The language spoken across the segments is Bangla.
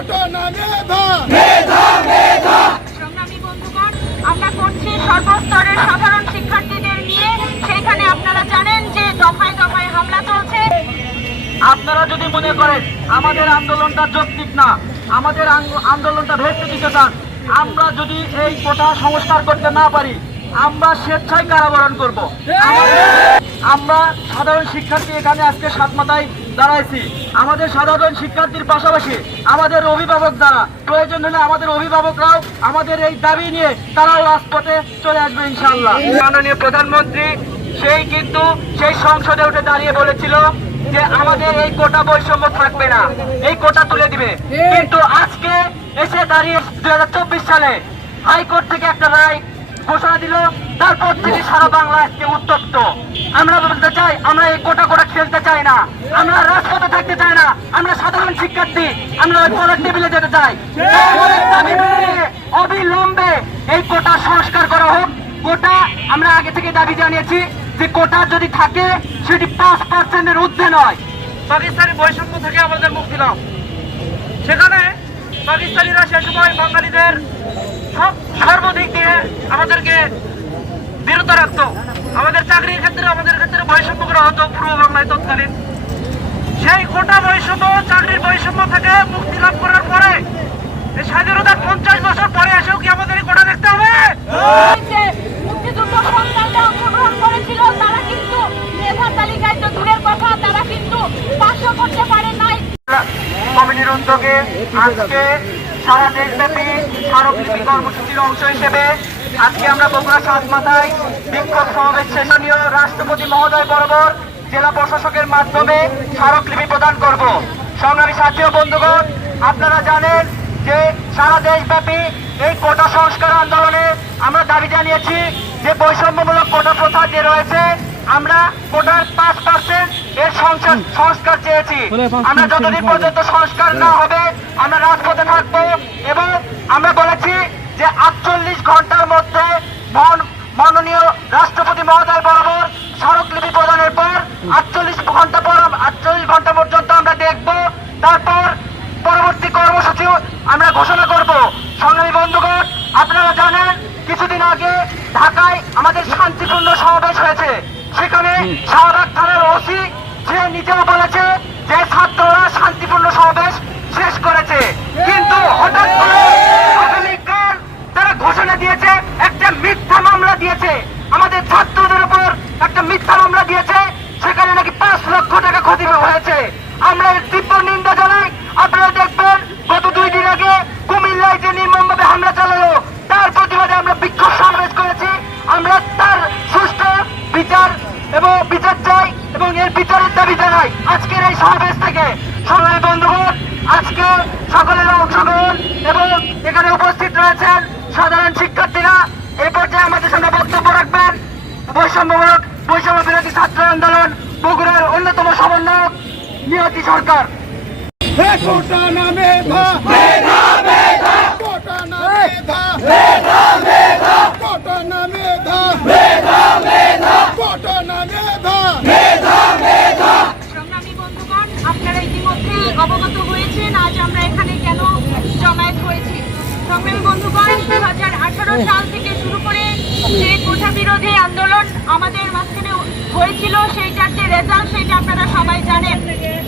ঘটনা মেধা সংগ্রামী বন্ধুগণ আমরা করছি সর্বস্তরের সাধারণ শিক্ষার্থীদের নিয়ে। সেখানে আপনারা জানেন যে দফায় দফায় হামলা চলছে। আপনারা যদি মনে করেন আমাদের আন্দোলনটা যৌক্তিক না আমাদের আন্দোলনটা ভেস্তে দিতে চান আমরা যদি এই কোটা সংস্কার করতে না পারি আমরা স্বেচ্ছায় কারাবরণ করব। আমরা সাধারণ শিক্ষার্থী এখানে আজকে সাত মাথায় দাঁড়াইছি। আমাদের সাধারণ শিক্ষার্থীর পাশাপাশি আমাদের অভিভাবক যারা প্রয়োজন হলে আমাদের অভিভাবকরাও আমাদের এই দাবি নিয়ে তারাও রাজপথে চলে আসবে ইনশাল্লাহ মাননীয় প্রধানমন্ত্রী সেই কিন্তু সেই সংসদে উঠে দাঁড়িয়ে বলেছিল যে আমাদের এই কোটা বৈষম্য থাকবে না এই কোটা তুলে দিবে। কিন্তু আজকে এসে দাঁড়িয়ে দুই হাজার চব্বিশ সালে হাইকোর্ট থেকে একটা রায় ঘোষণা দিল, তারপর থেকে সারা বাংলা আজকে উত্তপ্ত। আমরা বলতে চাই, আমরা এই কোটা কোটা খেলতে চাই না। আমরা রাজপথে থাকতে চাই না। আমরা সাধারণ শিক্ষার্থী, আমরা পরের টেবিলে যেতে চাই। অবিলম্বে এই কোটা সংস্কার করা হোক। কোটা, আমরা আগে থেকে দাবি জানিয়েছি যে কোটা যদি থাকে, সেটি পাঁচ পার্সেন্টের ঊর্ধ্বে নয়। পাকিস্তানি বৈষম্য থেকে আমাদের মুক্তি দাও সেখানে পাকিস্তানিরা সে সময় বাঙালিদের সব সর্বদিক দিয়ে আমাদেরকে বিরত রাখত। আমাদের চাকরির ক্ষেত্রে, আমাদের ক্ষেত্রে বৈষম্য করা হতো পূর্ব বাংলায় তৎকালীন। সেই গোটা বৈষম্য, চাকরির বৈষম্য থেকে মুক্তি লাভ করার পরে স্বাধীনতার পঞ্চাশ বছর পরে এসেও কি আমাদের এই আজকে সারা দেশব্যাপী স্মারকলিপি কর্মসূচির অংশ হিসেবে আজকে আমরা বগুড়া সাত মাথায় বিক্ষোভ সমাবেশ সেশনীয় রাষ্ট্রপতি মহোদয় বরাবর জেলা প্রশাসকের মাধ্যমে স্মারকলিপি প্রদান করব। সংগ্রামী সাথী বন্ধুগণ, আপনারা জানেন যে সারা দেশব্যাপী এই কোটা সংস্কার আন্দোলনে আমরা দাবি জানিয়েছি যে বৈষম্যমূলক কোটা প্রথা যে রয়েছে আমরা কোটার পাঁচ পার্সেন্ট এর সংসার সংস্কার চেয়েছি। আমরা যতদিন পর্যন্ত সংস্কার না হবে আমরা রাজপথে থাকব এবং আমরা বলেছি যে আটচল্লিশ ঘণ্টার মধ্যে মন- মাননীয় রাষ্ট্রপতি মহোদয় বরাবর স্মারকলিপি প্রদানের পর আটচল্লিশ ঘণ্টা পর আটচল্লিশ ঘণ্টা পর্যন্ত আমরা দেখব। তারপর পরবর্তী কর্মসূচি আমরা ঘোষণা করব। সংগ্রামী বন্ধুগণ আপনারা জানেন কিছুদিন আগে ঢাকায় আমাদের শান্তিপূর্ণ সমাবেশ হয়েছে। সেখানে শাহবাগ থানার ওসি সে নিজেও বলেছে যে ছাত্ররা শান্তিপূর্ণ সমাবেশ শেষ করেছে। কিন্তু হঠাৎ করে তারা ঘোষণা দিয়েছে, একটা মিথ্যা মামলা দিয়েছে। আমাদের ছাত্রদের উপর একটা মিথ্যা মামলা দিয়েছে, সেখানে নাকি পাঁচ লক্ষ টাকা ক্ষতি হয়েছে। আমরা তীব্র নিন্দা জানাই, আপনারা জানাই আজকের এই সমাবেশ থেকে সংগ্রামী বন্ধুগণ আজকে সকলের অংশগ্রহণ এবং এখানে উপস্থিত রয়েছেন সাধারণ শিক্ষার্থীরা। এই পর্যায়ে আমাদের সঙ্গে বক্তব্য রাখবেন বৈষম্যমূলক বৈষম্য বিরোধী ছাত্র আন্দোলন বগুড়ার অন্যতম সমন্বয়ক নিয়তি সরকার। ঘটনা মেধা ঘটনা মেধা ঘটনা মেধা ঘটনা মেধা সংগ্রামী বন্ধুগণ আপনারা ইতিমধ্যে অবগত হয়েছেন আজ আমরা এখানে কেন জমায়েত হয়েছি? সংগ্রামী বন্ধুগণ দু হাজার আঠারো সাল থেকে শুরু করে যে কোঠা বিরোধী আন্দোলন আমাদের মাঝখানে হয়েছিল সেইটার যে রেজাল্ট সেটা আপনারা সবাই জানেন।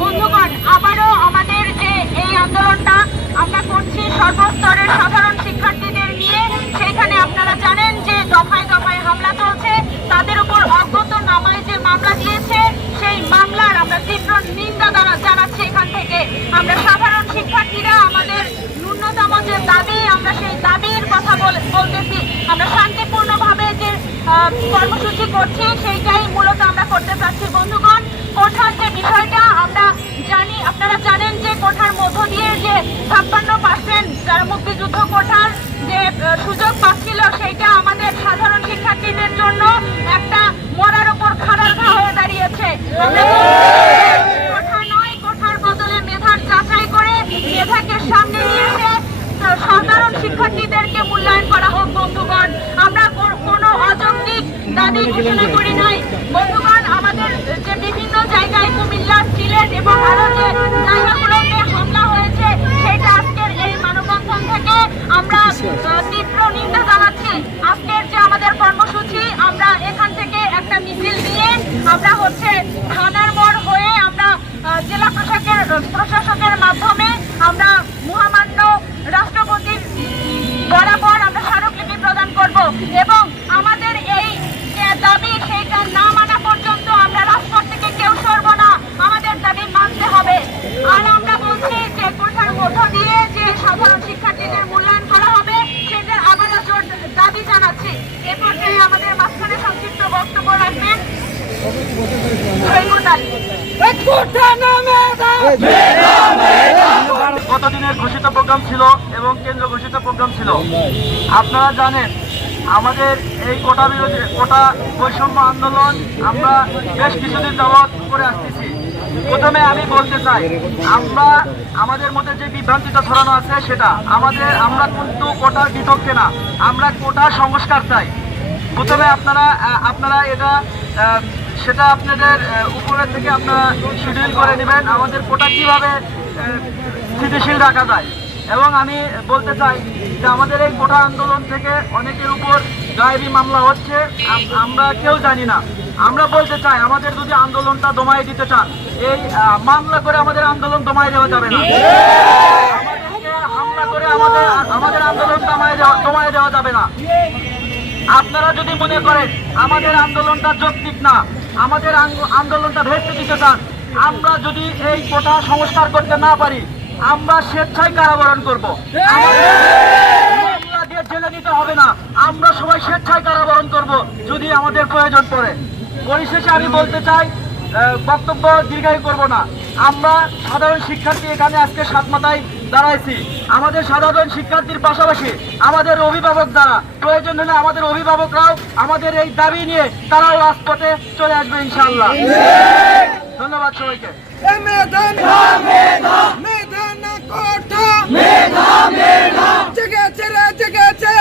বন্ধুগণ আবারও আমাদের যে এই আন্দোলনটা আমরা করছি সর্বস্তরের সাধারণ শিক্ষার্থীদের নিয়ে সেইখানে আপনারা জানেন যে দফায় দফায় হামলা চলছে তাদের উপর অজ্ঞত নামায় যে মামলা দিয়েছে সেই মামলার আমরা তীব্র নিন্দা জানা- জানাচ্ছি এখান থেকে আমরা সাধারণ শিক্ষার্থীরা আমাদের ন্যূনতম যে দাবি আমরা সেই দাবির কথা বল- বলতেছি আমরা শান্তিপূর্ণভাবে যে আহ, কর্মসূচি করছি, সেইটাই মূলত আমরা করতে চাচ্ছি। বন্ধুগণ, কোঠার যে বিষয়টা, আমরা জানি, আপনারা জানেন যে কোঠার মধ্য দিয়ে যে ছাপ্পান্ন পার্সেন্ট যারা মুক্তিযুদ্ধ কোঠার যে সুযোগ পাচ্ছিল, সেইটা আমাদের সাধারণ শিক্ষার্থীদের জন্য একটা মরার ওপর খারাপ হয়ে দাঁড়িয়েছে। আমরা প্রশাসকের প্রশাসকের মাধ্যমে আমরা মহামান্য রাষ্ট্রপতির বরাবর আমরা স্মারকলিপি প্রদান করব এবং আমাদের এই যে দাবি সেইটা না মানা পর্যন্ত আমরা রাজপথ থেকে কেউ সরব না। আমাদের দাবি মানতে হবে। আর আমরা বলছি যে কোঠার মধ্য দিয়ে যে সাধারণ শিক্ষার্থীদের মূল্যায়ন করা হবে, সেটার আবারও জোর দাবি জানাচ্ছি। এ পর্যায়ে আমাদের মাঝখানে সংক্ষিপ্ত বক্তব্য রাখবেন। ধন্যবাদ। গতদিনের ঘোষিত প্রোগ্রাম ছিল এবং কেন্দ্র ঘোষিত প্রোগ্রাম ছিল। আপনারা জানেন, আমাদের এই কোটা বিরোধী কোটা বৈষম্য আন্দোলন আমরা বেশ কিছুদিন যাবৎ করে আসতেছি। প্রথমে আমি বলতে চাই, আমরা আমাদের মধ্যে যে বিভ্রান্তিটা ছড়ানো আছে সেটা, আমাদের আমরা কিন্তু কোটার বিপক্ষে না, আমরা কোটার সংস্কার চাই। প্রথমে আপনারা আপনারা এটা সেটা আপনাদের আহ, উপরের থেকে আপনারা শিডিউল করে নেবেন আমাদের কোটা কীভাবে স্থিতিশীল রাখা যায়। এবং আমি বলতে চাই যে আমাদের এই কোটা আন্দোলন থেকে অনেকের উপর গায়েবী মামলা হচ্ছে। আমরা কেউ জানি না। আমরা বলতে চাই আমাদের যদি আন্দোলনটা দমাই দিতে চান এই মামলা করে আমাদের আন্দোলন দমাই দেওয়া যাবে না। করে আমাদের আমাদের আন্দোলন দমাই দেওয়া দমাই দেওয়া যাবে না। আপনারা যদি মনে করেন আমাদের আন্দোলনটা যৌক্তিক না আমাদের আন্দোলনটা ভেস্তে দিতে চান। আমরা যদি এই কোটা সংস্কার করতে না পারি, আমরা স্বেচ্ছায় কারাবরণ করব। দিয়ে জেলে নিতে হবে না। আমরা সবাই স্বেচ্ছায় কারাবরণ করব, যদি আমাদের প্রয়োজন পড়ে। পরিশেষে আমি বলতে চাই বক্তব্য দীর্ঘায়ু করব না। আমরা সাধারণ শিক্ষার্থী এখানে আজকে সাত মাথায় দাঁড়াইছি। আমাদের সাধারণ শিক্ষার্থীর পাশাপাশি আমাদের অভিভাবক দ্বারা প্রয়োজন হলে আমাদের অভিভাবকরাও আমাদের এই দাবি নিয়ে তারাও রাজপথে চলে আসবে ইনশাআল্লাহ। ধন্যবাদ সবাইকে। মেধান কোটা জেগেছে রে জেগেছে।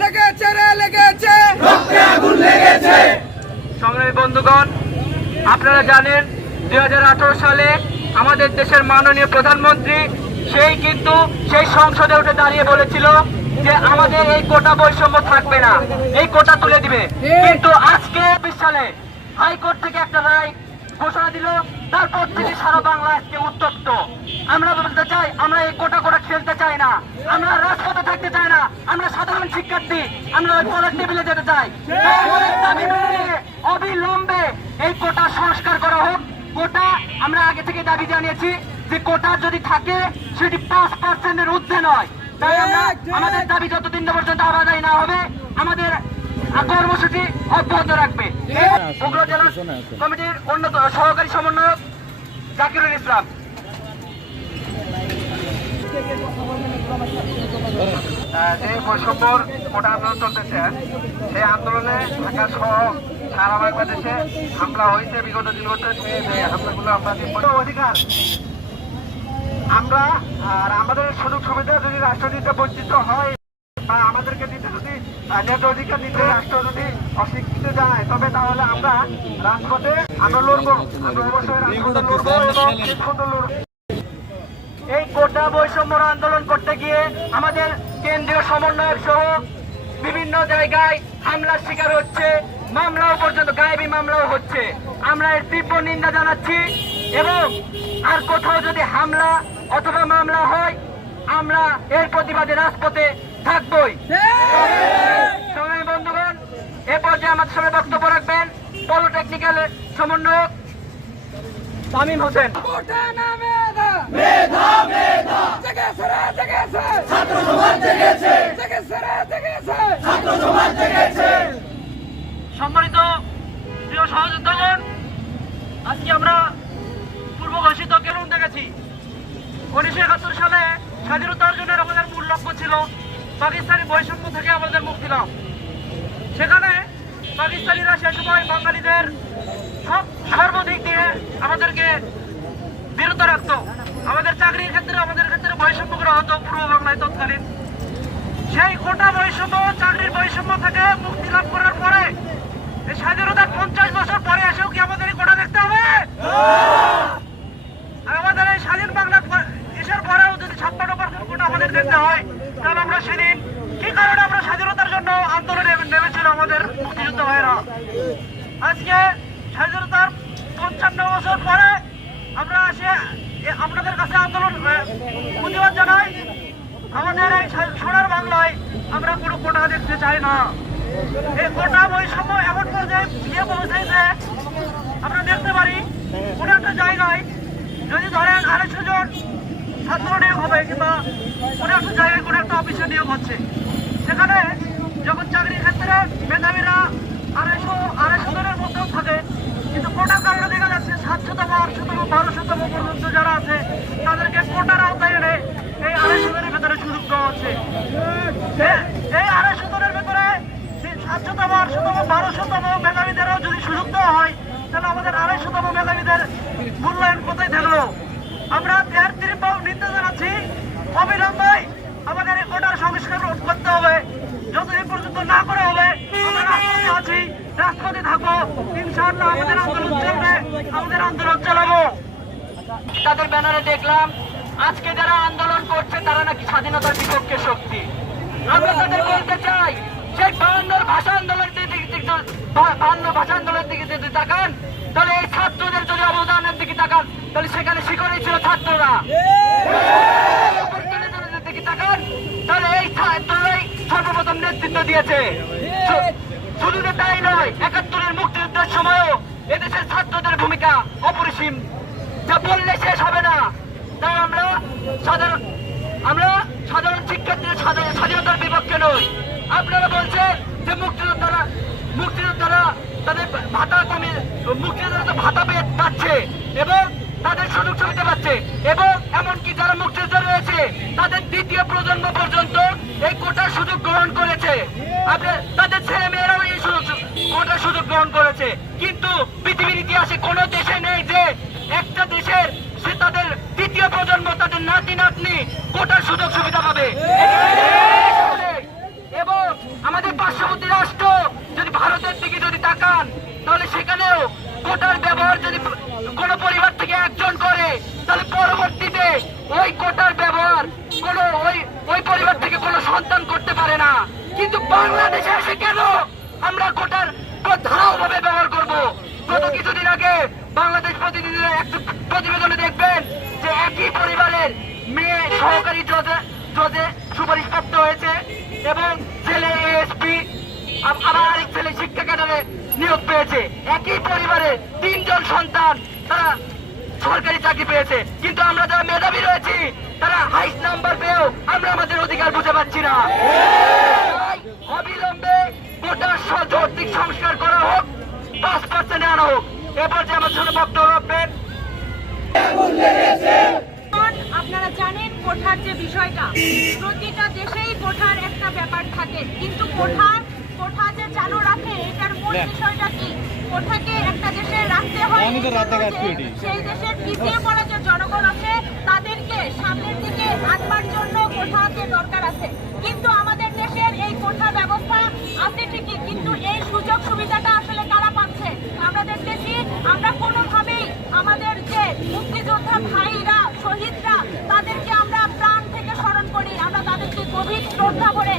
লেগেছে রে লেগেছে। সংগ্রামী বন্ধুগণ আপনারা জানেন দুই হাজার আঠারো সালে আমাদের দেশের মাননীয় প্রধানমন্ত্রী, সেই কিন্তু সেই সংসদে উঠে দাঁড়িয়ে বলেছিল যে আমাদের এই কোটা বৈষম্য থাকবে না, এই কোটা তুলে দিবে। কিন্তু আজকে বিশ সালে হাইকোর্ট থেকে একটা রায় ঘোষণা দিল, তারপর থেকে সারা বাংলা আজকে উত্তপ্ত। আমরা বলতে চাই, আমরা এই কোটা কোটা খেলতে চাই না, আমরা রাজপথে থাকতে চাই না, আমরা সাধারণ শিক্ষার্থী, আমরা পরের টেবিলে যেতে চাই। অবিলম্বে এই কোটা সংস্কার করা হোক কোটা আমরা আগে থেকে দাবি জানিয়েছি যে কোটা যদি থাকে সেটি পাঁচ পার্সেন্টের ঊর্ধ্বে নয়। তাই আমরা আমাদের দাবি যতদিন না পর্যন্ত আদায় না হবে আমাদের কর্মসূচি অব্যাহত রাখবে। বগুড়া জেলা কমিটির অন্যতম সহকারী সমন্বয়ক জাকিরুল ইসলাম। যে বৈষম্যর কোটা আন্দোলন চলতেছে সেই আন্দোলনে ঢাকা সহ সারা বাংলাদেশে হামলা হয়েছে বিগত দিনগুলোতে সেই হামলাগুলো আমরা অধিকার। আমরা আর আমাদের সুযোগ সুবিধা যদি রাষ্ট্র দিতে বঞ্চিত হয় বা আমাদেরকে দিতে যদি ন্যায্য অধিকার দিতে রাষ্ট্র যদি অস্বীকৃতি জানায় তবে তাহলে আমরা রাজপথে আমরা লড়বো আমরা অবশ্যই রাজপথে লড়বো এবং লড়বো। এই কোটা বৈষম্য আন্দোলন করতে গিয়ে আমাদের কেন্দ্রীয় সমন্বয়ক সহ বিভিন্ন জায়গায় হামলার শিকার হচ্ছে। মামলাও পর্যন্ত, গায়েবী মামলাও হচ্ছে। আমরা এর তীব্র নিন্দা জানাচ্ছি এবং আর কোথাও যদি হামলা অথবা মামলা হয়, আমরা এর প্রতিবাদে রাজপথে থাকবই। বন্ধুগণ, এ পর্যায়ে আমাদের সঙ্গে বক্তব্য রাখবেন পলিটেকনিক্যাল সমন্বয়ক তামিম হোসেন। ছাত্র সমাজ জেগেছে। ছাত্র সমাজ জেগেছে। আমাদের সেখানে পাকিস্তানিরা সে সময় বাঙালিদের সব সর্বদিক দিয়ে আমাদেরকে বিরত রাখতো। আমাদের চাকরির ক্ষেত্রে, আমাদের ক্ষেত্রে বৈষম্য করা হতো পূর্ব বাংলায় তৎকালীন। সেই কোটা বৈষম্য, চাকরির বৈষম্য থেকে মুক্তি লাভ করার পরে এই স্বাধীনতার পঞ্চাশ বছর পরে এসেও কি আমাদের এই কোটা দেখতে হবে? আমাদের এই স্বাধীন বাংলা এসার পরেও যদি ছাপ্পান্ন পার্সেন্ট কোটা আমাদের দেখতে হয়, তাহলে আমরা সেদিন কি কারণে আমরা স্বাধীনতার জন্য আন্দোলনে নেমেছিল আমাদের মুক্তিযুদ্ধ ভাইরা। আজকে স্বাধীনতার পঞ্চান্ন বছর পরে আমরা এসে আপনাদের কাছে আন্দোলন প্রতিবাদ জানাই। আমাদের এই সোনার বাংলায় আমরা কোনো কোটা দেখতে চাই না। এই কোটা বৈষম্য এমন পর্যায়ে গিয়ে পৌঁছেছে আমরা দেখতে পারি কোনো একটা জায়গায় যদি ধরেন আড়াইশো জন কিংবা কোনো একটা জায়গায় কোনো একটা অফিসে নিয়োগ হচ্ছে, সেখানে যখন চাকরির ক্ষেত্রে মেধাবীরা আড়াইশো আড়াইশো জনের মধ্যেও থাকে। কিন্তু কোটার কারণে দেখা যাচ্ছে সাতশোতম, আটশোতম, বারোশোতম পর্যন্ত যারা আছে, তাদেরকে কোটার আওতায় এনে এই আড়াইশো জনের ভেতরে সুযোগ দেওয়া হচ্ছে। এই আড়াইশো জনের ভেতরে সাতশোতম, আটশোতম, বারোশোতম মেধাবীদেরও যদি সুযোগ দেওয়া হয়, তাহলে আমাদের আড়াইশোতম মেধাবীদের মূল্যায়ন কোথায় থাকল? আমরা এর তীব্র নির্দেশ জানাচ্ছি অবিলম্বে আমাদের এই কোটার সংস্কার করতে হবে যতদিন পর্যন্ত না করা হবে আমরা রাজপথে আছি রাজপথে থাকব ইনশাআল্লাহ আমাদের তাদের ব্যানারে দেখলাম, আজকে যারা আন্দোলন করছে, তারা নাকি স্বাধীনতার বিপক্ষে শক্তি। আমরা তাদের বলতে চাই সেই বায়ান্নর ভাষা আন্দোলনের দিকে বায়ান্ন ভাষা আন্দোলনের দিকে যদি তাকান, তাহলে এই ছাত্রদের যদি অবদানের দিকে তাকান, তাহলে সেখানে শিখরেই ছিল ছাত্ররা। তাহলে এই সর্বপ্রথম নেতৃত্ব দিয়েছে। শুধু তাই নয় বললে শেষ হবে না। তাই আমরা সাধারণ আমরা সাধারণ শিক্ষার্থীদের স্বাধীন- স্বাধীনতার বিপক্ষে নই। আপনারা বলছেন যে মুক্তিযোদ্ধারা মুক্তিযোদ্ধারা তাদের ভাতা কমিয়ে মুক্তিযোদ্ধারা ভাতা পেয়ে পাচ্ছে এবং তাদের সুযোগ সুবিধা পাচ্ছে এবং এমনকি যারা মুক্তিযোদ্ধা রয়েছে, তাদের দ্বিতীয় প্রজন্ম পর্যন্ত এই কোটার সুযোগ গ্রহণ করেছে। তাদের ছেলে মেয়েরাও এই কোটার সুযোগ গ্রহণ করেছে। কিন্তু পৃথিবীর ইতিহাসে কোনো দেশে নেই যে একটা দেশের সে তাদের দ্বিতীয় প্রজন্ম, তাদের নাতি, নাতনি, কোটার সুযোগ সুবিধা পাবে। এবং আমাদের পার্শ্ববর্তী রাষ্ট্র যদি ভারতের দিকে যদি তাকান, তাহলে সেখানেও কোটার ব্যবহার যদি কোনো পরিবার থেকে একজন করে, তাহলে পরবর্তীতে ওই কোটার ব্যবহার কোনো ওই ওই পরিবার থেকে কোনো সন্তান করতে পারে না। কিন্তু বাংলাদেশে এসে কেন আমরা কোটার ধারাওভাবে ব্যবহার করব? গত কিছুদিন আগে বাংলাদেশ প্রতিনিধিরা একটা প্রতিবেদনে সহকারী জজে জজে সুপারিশপ্রাপ্ত হয়েছে এবং ছেলে এএসপি আবার আরেক ছেলে শিক্ষা ক্যাডারে নিয়োগ পেয়েছে। একই পরিবারে তিনজন সন্তান তারা সরকারি চাকরি পেয়েছে। কিন্তু আমরা যারা মেধাবী রয়েছি, তারা হাইস্ট নাম্বার পেয়েও আমরা আমাদের অধিকার বুঝে পাচ্ছি না। অবিলম্বে কোটার যৌক্তিক সংস্কার করা হোক, পাঁচ পার্সেন্টে আনা হোক। এরপর যে আমার সামনে বক্তব্য রাখবেন এখন আপনারা জানেন কোঠার যে বিষয়টা প্রতিটা দেশেই কোঠার একটা ব্যাপার থাকে। কিন্তু কোঠার কোঠা যে চালু রাখে এটার মূল বিষয়টা কি? কোঠাকে একটা দেশে রাখতে হয় সেই দেশের পিছিয়ে পড়া যে জনগণ আছে তাদেরকে সামনের দিকে আনবার জন্য কোঠাকে দরকার আছে কিন্তু আমাদের দেশের এই কোঠা ব্যবস্থা আছে ঠিকই কিন্তু এই সুযোগ সুবিধাটা আসলে কারা পাচ্ছে আমরা দেখতেছি আমরা কোনোভাবেই আমাদের যে মুক্তিযোদ্ধা ভাইরা শহীদরা তাদেরকে আমরা প্রাণ থেকে স্মরণ করি আমরা তাদেরকে গভীর শ্রদ্ধা করে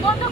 ¿Cuánto